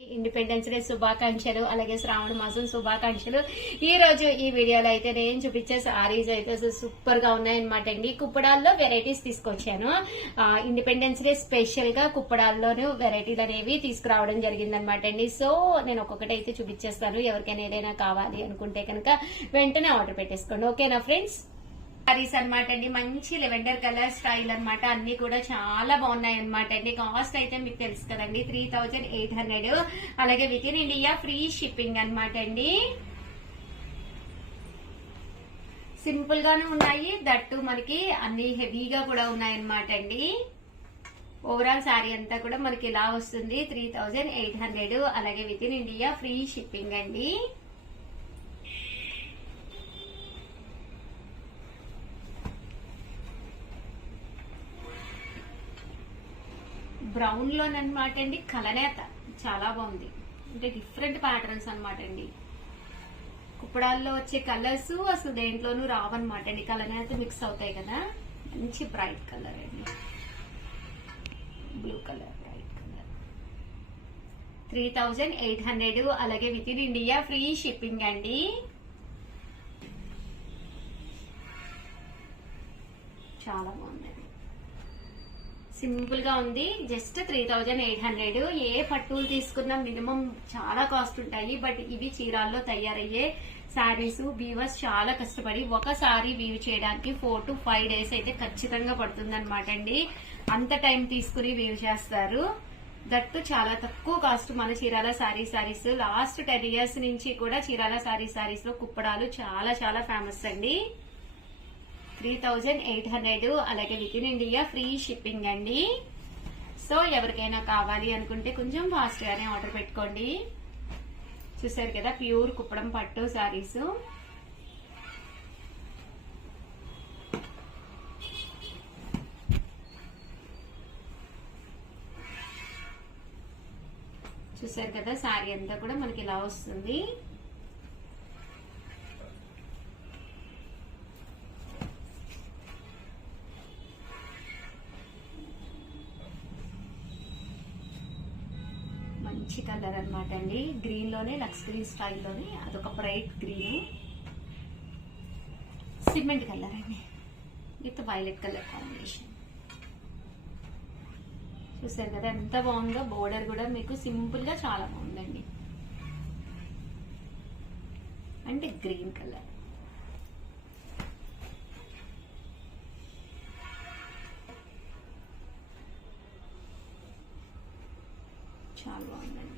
Independence day శుభాకాంక్షలు, అలాగే శ్రావణ మాసం శుభాకాంక్షలు. ఈ రోజు ఈ వీడియోలో అయితే నేను చూపించే సారీస్ అయితే సూపర్ గా ఉన్నాయన్నమాట అండి. కుప్పడాల్లో వెరైటీస్ తీసుకొచ్చాను. ఇండిపెండెన్స్ డే స్పెషల్ గా కుప్పడాల్లోనూ వెరైటీలు అనేవి తీసుకురావడం జరిగిందనమాట అండి. సో నేను ఒక్కొక్కటి అయితే చూపించేస్తాను. ఎవరికైనా ఏదైనా కావాలి అనుకుంటే కనుక వెంటనే ఆర్డర్ పెట్టేసుకోండి. ఓకేనా ఫ్రెండ్స్? సారీస్ అనమాట అండి, మంచి లెవెండర్ కలర్ స్టైల్ అనమాట. అన్ని కూడా చాలా బాగున్నాయి అనమాట అండి. కాస్ట్ అయితే మీకు తెలుసు కదండి, 3800. అలాగే with in India free shipping అనమాట అండి. సింపుల్ గానే ఉన్నాయి, దట్టు మనకి అన్ని హెవీగా కూడా ఉన్నాయన్నమాట అండి. ఓవరాల్ శారీ అంతా కూడా మనకి ఇలా వస్తుంది, 3800. అలాగే with in India free shipping అండి. బ్రౌన్ లోనమాట అండి, కలనేత చాలా బాగుంది. అంటే డిఫరెంట్ ప్యాటర్న్స్ అనమాట అండి. కుప్పడాల్లో వచ్చే కలర్స్ అసలు దేంట్లోనూ రావన్నమాట అండి. కలనేత మిక్స్ అవుతాయి కదా. మంచి బ్రైట్ కలర్ అండి, బ్లూ కలర్, బ్రైట్ కలర్. 3800. అలాగే with in India free shipping అండి. చాలా బాగుంది, సింపుల్ గా ఉంది. జస్ట్ 3800. ఏ పట్టులు తీసుకున్నా మినిమం చాలా కాస్ట్ ఉంటాయి. బట్ ఇవి చీరాల్లో తయారయ్యే శారీస్. వీవర్స్ చాలా కష్టపడి ఒక సారీ వీవ్ చేయడానికి 4 to 5 days అయితే ఖచ్చితంగా పడుతుంది అనమాట అండి. అంత టైం తీసుకుని వీవ్ చేస్తారు. దట్టు చాలా తక్కువ కాస్ట్. మన చీరాల సారీస్ లాస్ట్ 10 years నుంచి కూడా చీరాల సారీస్ లో కుప్పడాలు చాలా చాలా ఫేమస్ అండి. 3800. అలాగే with in India free shipping అండి. సో ఎవరికైనా కావాలి అనుకుంటే కొంచెం ఫాస్ట్ గానే ఆర్డర్ పెట్టుకోండి. చూసారు కదా, ప్యూర్ కుప్పడం పట్టు శారీస్. చూసారు కదా, శారీ అంతా కూడా మనకి ఇలా వస్తుంది. మంచి కలర్ అనమాట అండి. గ్రీన్ లోనే, లక్స్ గ్రీన్ స్టైల్లోనే అదొక బ్రైట్ గ్రీన్. సిమెంట్ కలర్ అండి విత్ వైలెట్ కలర్ కాంబినేషన్. చూసారు కదా ఎంత బాగుందో. బోర్డర్ కూడా మీకు సింపుల్ గా చాలా బాగుందండి. అంటే గ్రీన్ కలర్. చాలా బాగుందండి.